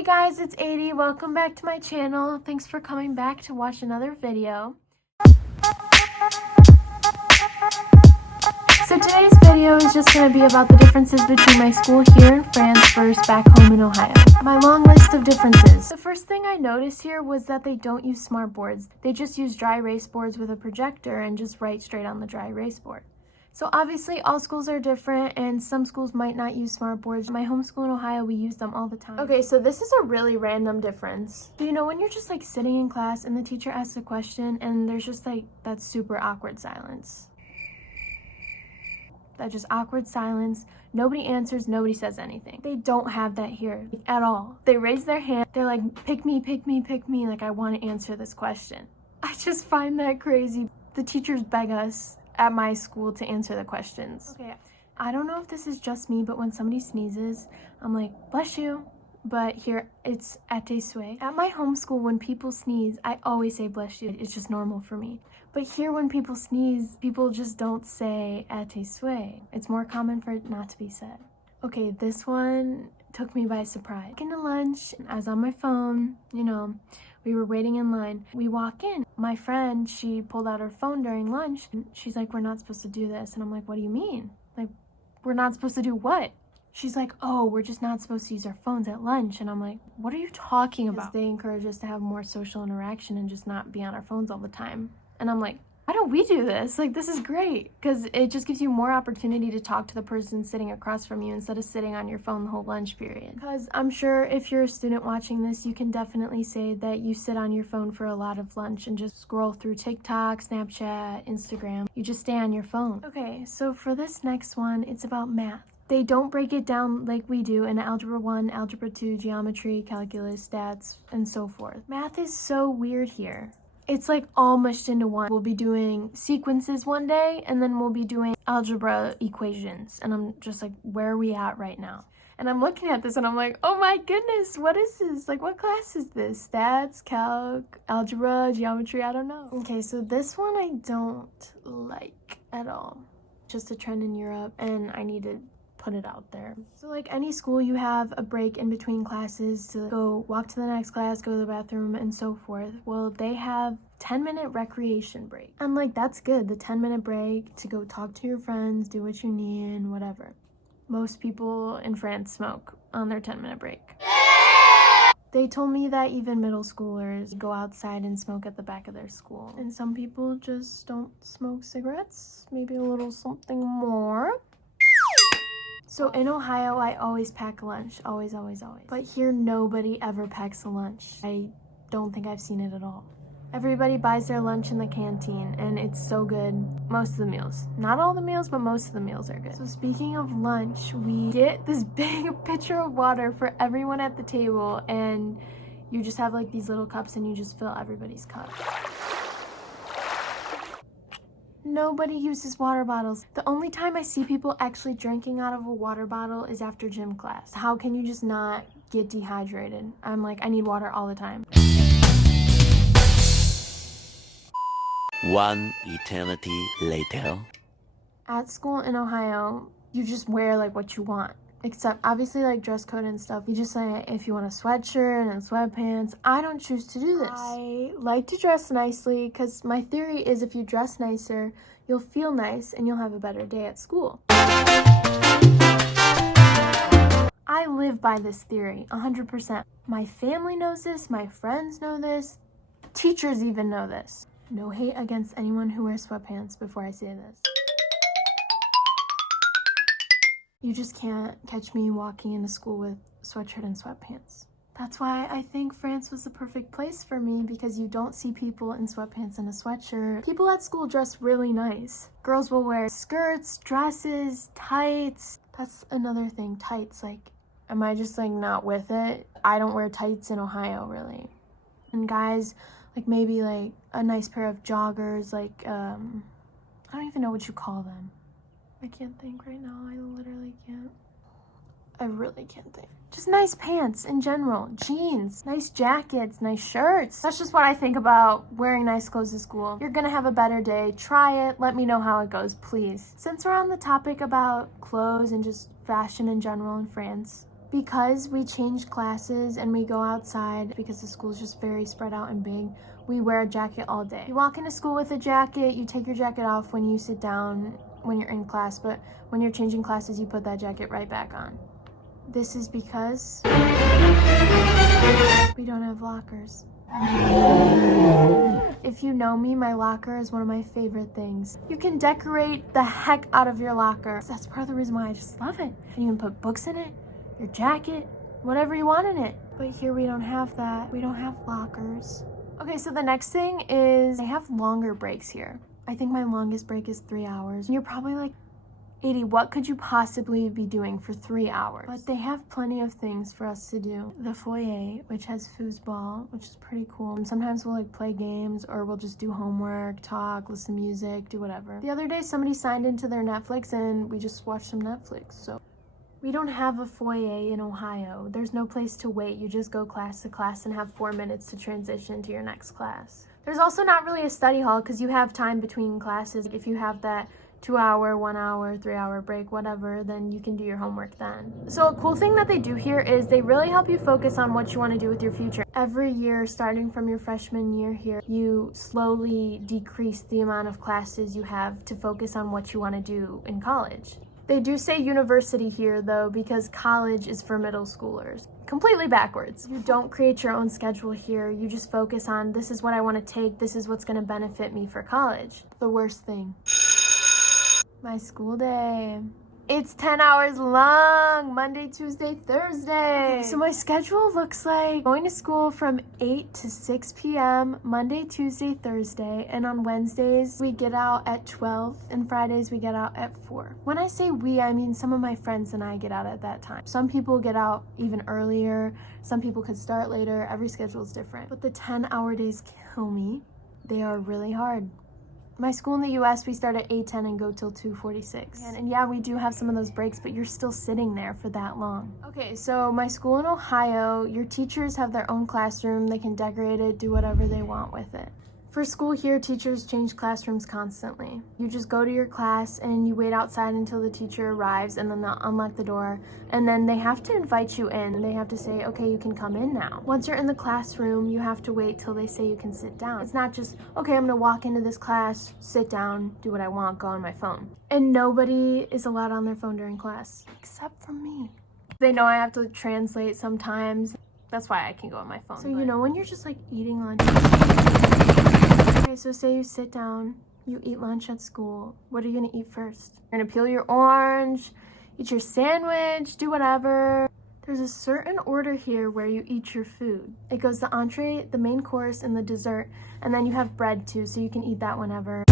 Hey guys, it's Adi. Welcome back to my channel. Thanks for coming back to watch another video. So today's video is just going to be about the differences between my school here in France versus back home in Ohio. My long list of differences. The first thing I noticed here was that they don't use smart boards. They just use dry erase boards with a projector and just write straight on the dry erase board. So obviously all schools are different and some schools might not use smart boards. My home school in Ohio, we use them all the time. Okay, so this is a really random difference. So, you know, when you're just like sitting in class and the teacher asks a question and there's just like that super awkward silence. That just awkward silence. Nobody answers, nobody says anything. They don't have that here at all. They raise their hand. They're like, pick me, pick me, pick me. Like, I want to answer this question. I just find that crazy. The teachers beg us at my school to answer the questions. Okay, I don't know if this is just me, but when somebody sneezes, I'm like, bless you. But here, it's à tes souhaits. At my homeschool, when people sneeze, I always say bless you. It's just normal for me. But here, when people sneeze, people just don't say à tes souhaits. It's more common for it not to be said. Okay, this one took me by surprise. Into lunch, I was on my phone, you know, we were waiting in line. We walk in. My friend, she pulled out her phone during lunch. And she's like, we're not supposed to do this. And I'm like, what do you mean? Like, we're not supposed to do what? She's like, oh, we're just not supposed to use our phones at lunch. And I'm like, what are you talking about? They encourage us to have more social interaction and just not be on our phones all the time. And I'm like, why don't we do this? Like, this is great because it just gives you more opportunity to talk to the person sitting across from you instead of sitting on your phone the whole lunch period. Because I'm sure if you're a student watching this, you can definitely say that you sit on your phone for a lot of lunch and just scroll through TikTok, Snapchat, Instagram. You just stay on your phone. Okay, so for this next one, it's about math. They don't break it down like we do in Algebra 1, Algebra 2, Geometry, Calculus, Stats, and so forth. Math is so weird here. It's like all mushed into one. We'll be doing sequences one day, and then we'll be doing algebra equations. And I'm just like, where are we at right now? And I'm looking at this and I'm like, oh my goodness, what is this? Like, what class is this? Stats, calc, algebra, geometry, I don't know. Okay, so this one I don't like at all. Just a trend in Europe, and I need to put it out there. So like any school, you have a break in between classes to go walk to the next class, go to the bathroom, and so forth. Well, they have 10-minute recreation break. And like, that's good, the 10-minute break to go talk to your friends, do what you need, and whatever. Most people in France smoke on their 10-minute break. They told me that even middle schoolers go outside and smoke at the back of their school. And some people just don't smoke cigarettes, maybe a little something more. So in Ohio, I always pack lunch, always, always, always. But here, nobody ever packs a lunch. I don't think I've seen it at all. Everybody buys their lunch in the canteen, and it's so good. Most of the meals. Not all the meals, but most of the meals are good. So speaking of lunch, we get this big pitcher of water for everyone at the table, and you just have like these little cups, and you just fill everybody's cup. Nobody uses water bottles. The only time I see people actually drinking out of a water bottle is after gym class. How can you just not get dehydrated? I'm like, I need water all the time. One eternity later. At school in Ohio, you just wear like what you want. Except obviously like dress code and stuff. You just say if you want a sweatshirt and sweatpants. I don't choose to do this. I like to dress nicely because my theory is if you dress nicer, you'll feel nice and you'll have a better day at school. I live by this theory, 100%. My family knows this, my friends know this, teachers even know this. No hate against anyone who wears sweatpants before I say this. You just can't catch me walking into school with sweatshirt and sweatpants. That's why I think France was the perfect place for me, because you don't see people in sweatpants and a sweatshirt. People at school dress really nice. Girls will wear skirts, dresses, tights. That's another thing, tights. Like, am I just like not with it? I don't wear tights in Ohio, really. And guys, like maybe like a nice pair of joggers, like, I don't even know what you call them. I can't think right now. I literally can't. I really can't think. Just nice pants in general. Jeans, nice jackets, nice shirts. That's just what I think about wearing nice clothes to school. You're gonna have a better day. Try it. Let me know how it goes, please. Since we're on the topic about clothes and just fashion in general in France, Because we change classes and we go outside, because the school's just very spread out and big, we wear a jacket all day. You walk into school with a jacket, you take your jacket off when you sit down when you're in class, but when you're changing classes, you put that jacket right back on. This is because we don't have lockers. If you know me, my locker is one of my favorite things. You can decorate the heck out of your locker. That's part of the reason why I just love it. And you can put books in it, your jacket, whatever you want in it. But here we don't have that. We don't have lockers. Okay, so the next thing is they have longer breaks here. I think my longest break is 3 hours. And you're probably like, 80, what could you possibly be doing for 3 hours? But they have plenty of things for us to do. The foyer, which has foosball, which is pretty cool. And sometimes we'll like play games or we'll just do homework, talk, listen to music, do whatever. The other day somebody signed into their Netflix and we just watched some Netflix. So we don't have a foyer in Ohio. There's no place to wait. You just go class to class and have 4 minutes to transition to your next class. There's also not really a study hall because you have time between classes. If you have that 2 hour, 1 hour, 3 hour break, whatever, then you can do your homework then. So a cool thing that they do here is they really help you focus on what you want to do with your future. Every year, starting from your freshman year here, you slowly decrease the amount of classes you have to focus on what you want to do in college. They do say university here though, because college is for middle schoolers. Completely backwards. You don't create your own schedule here. You just focus on, this is what I want to take, this is what's going to benefit me for college. The worst thing. My school day. It's 10 hours long, Monday, Tuesday, Thursday. So my schedule looks like going to school from 8 to 6 p.m. Monday, Tuesday, Thursday, and on Wednesdays we get out at 12 and Fridays we get out at 4. When I say we, I mean some of my friends and I get out at that time. Some people get out even earlier, some people could start later, every schedule is different. But the 10-hour days kill me. They are really hard. My school in the US, we start at 8:10 and go till 2:46. And yeah, we do have some of those breaks, but you're still sitting there for that long. Okay, so my school in Ohio, your teachers have their own classroom. They can decorate it, do whatever they want with it. For school here, teachers change classrooms constantly. You just go to your class and you wait outside until the teacher arrives and then they'll unlock the door and then they have to invite you in. They have to say, okay, you can come in now. Once you're in the classroom, you have to wait till they say you can sit down. It's not just, okay, I'm gonna walk into this class, sit down, do what I want, go on my phone. And nobody is allowed on their phone during class, except for me. They know I have to translate sometimes. That's why I can go on my phone. So you know when you're just like eating lunch. Okay, so say you sit down, you eat lunch at school. What are you gonna eat first? You're gonna peel your orange, eat your sandwich, do whatever. There's a certain order here where you eat your food. It goes the entree, the main course, and the dessert, and then you have bread too, so you can eat that whenever.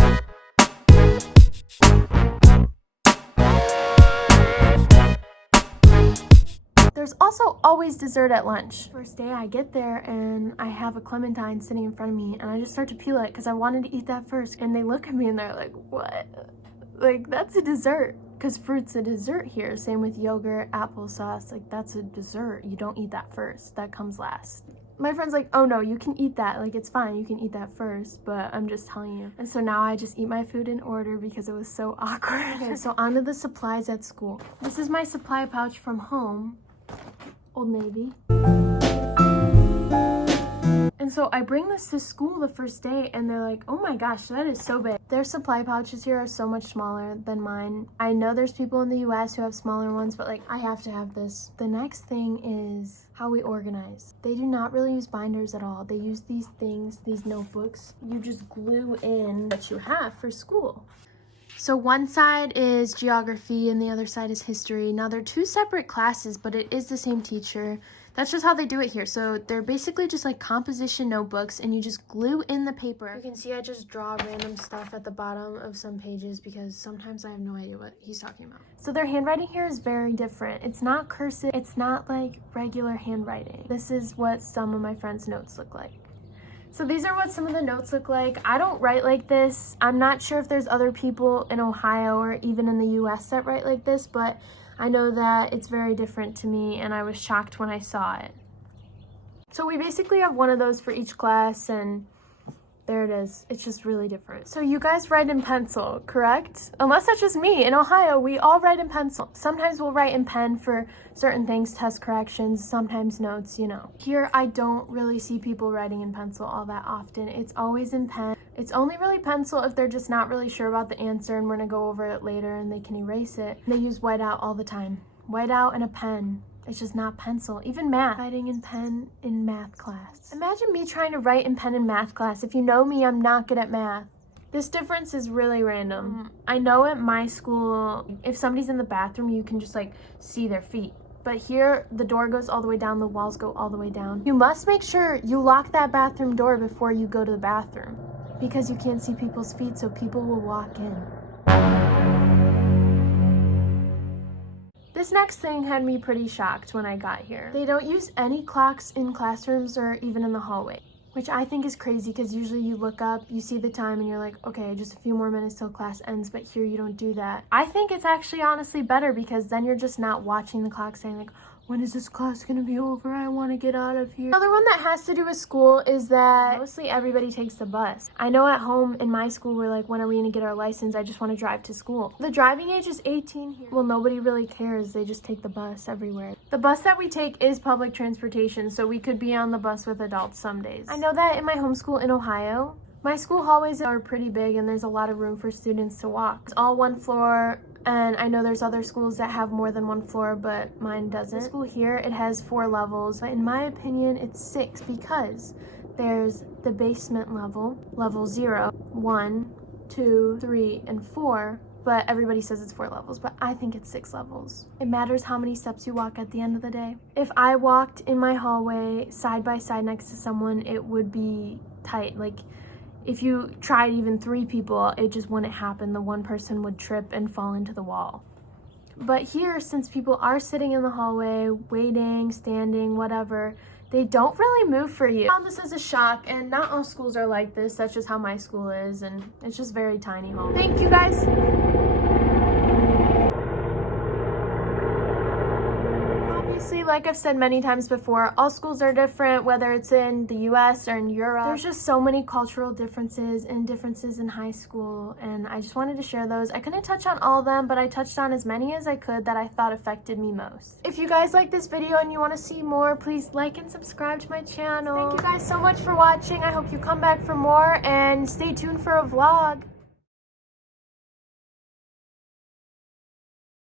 There's also always dessert at lunch. First day I get there and I have a clementine sitting in front of me and I just start to peel it because I wanted to eat that first. And they look at me and they're like, what? Like, that's a dessert. Because fruit's a dessert here. Same with yogurt, applesauce. Like, that's a dessert. You don't eat that first. That comes last. My friend's like, oh no, you can eat that. Like, it's fine. You can eat that first, but I'm just telling you. And so now I just eat my food in order because it was so awkward. Okay, so on to the supplies at school. This is my supply pouch from home. Old Navy. And so I bring this to school the first day and they're like, oh my gosh, that is so big. Their supply pouches here are so much smaller than mine. I know there's people in the US who have smaller ones, but like I have to have this. The next thing is how we organize. They do not really use binders at all. They use these things, these notebooks. You just glue in what you have for school. So one side is geography and the other side is history. Now they're two separate classes, but it is the same teacher. That's just how they do it here. So they're basically just like composition notebooks and you just glue in the paper. You can see I just draw random stuff at the bottom of some pages because sometimes I have no idea what he's talking about. So their handwriting here is very different. It's not cursive. It's not like regular handwriting. This is what some of my friends' notes look like. So these are what some of the notes look like. I don't write like this. I'm not sure if there's other people in Ohio or even in the US that write like this, but I know that it's very different to me and I was shocked when I saw it. So we basically have one of those for each class and There it is. It's just really different. So you guys write in pencil, correct? Unless that's just me. In Ohio, we all write in pencil. Sometimes we'll write in pen for certain things, test corrections, sometimes notes, you know. Here, I don't really see people writing in pencil all that often. It's always in pen. It's only really pencil if they're just not really sure about the answer and we're gonna go over it later and they can erase it. They use whiteout all the time. Whiteout and a pen. It's just not pencil. Even math. Writing in pen in math class. Imagine me trying to write in pen in math class. If you know me, I'm not good at math. This difference is really random. I know at my school, if somebody's in the bathroom, you can just like see their feet. But here, the door goes all the way down, the walls go all the way down. You must make sure you lock that bathroom door before you go to the bathroom because you can't see people's feet, so people will walk in. This next thing had me pretty shocked when I got here. They don't use any clocks in classrooms or even in the hallway, which I think is crazy because usually you look up, you see the time and you're like, okay, just a few more minutes till class ends, but here you don't do that. I think it's actually honestly better because then you're just not watching the clock saying like, when is this class gonna be over? I wanna get out of here. Another one that has to do with school is that mostly everybody takes the bus. I know at home in my school, we're like, when are we gonna get our license? I just wanna drive to school. The driving age is 18 here. Well, nobody really cares. They just take the bus everywhere. The bus that we take is public transportation, so we could be on the bus with adults some days. I know that in my homeschool in Ohio, my school hallways are pretty big and there's a lot of room for students to walk. It's all one floor. And I know there's other schools that have more than one floor, but mine doesn't. The school here, it has 4 levels, but in my opinion, it's 6 because there's the basement level, level 0, 1, 2, 3, and 4, but everybody says it's 4 levels, but I think it's 6 levels. It matters how many steps you walk at the end of the day. If I walked in my hallway side by side next to someone, it would be tight. Like, if you tried even 3 people, it just wouldn't happen. The one person would trip and fall into the wall. But here, since people are sitting in the hallway, waiting, standing, whatever, they don't really move for you. I found this as a shock, and not all schools are like this. That's just how my school is, and it's just very tiny hall. Thank you, guys. Obviously, like I've said many times before, all schools are different, whether it's in the US or in Europe. There's just so many cultural differences and differences in high school, and I just wanted to share those. I couldn't touch on all of them, but I touched on as many as I could that I thought affected me most. If you guys like this video and you want to see more, please like and subscribe to my channel. Thank you guys so much for watching. I hope you come back for more, and stay tuned for a vlog.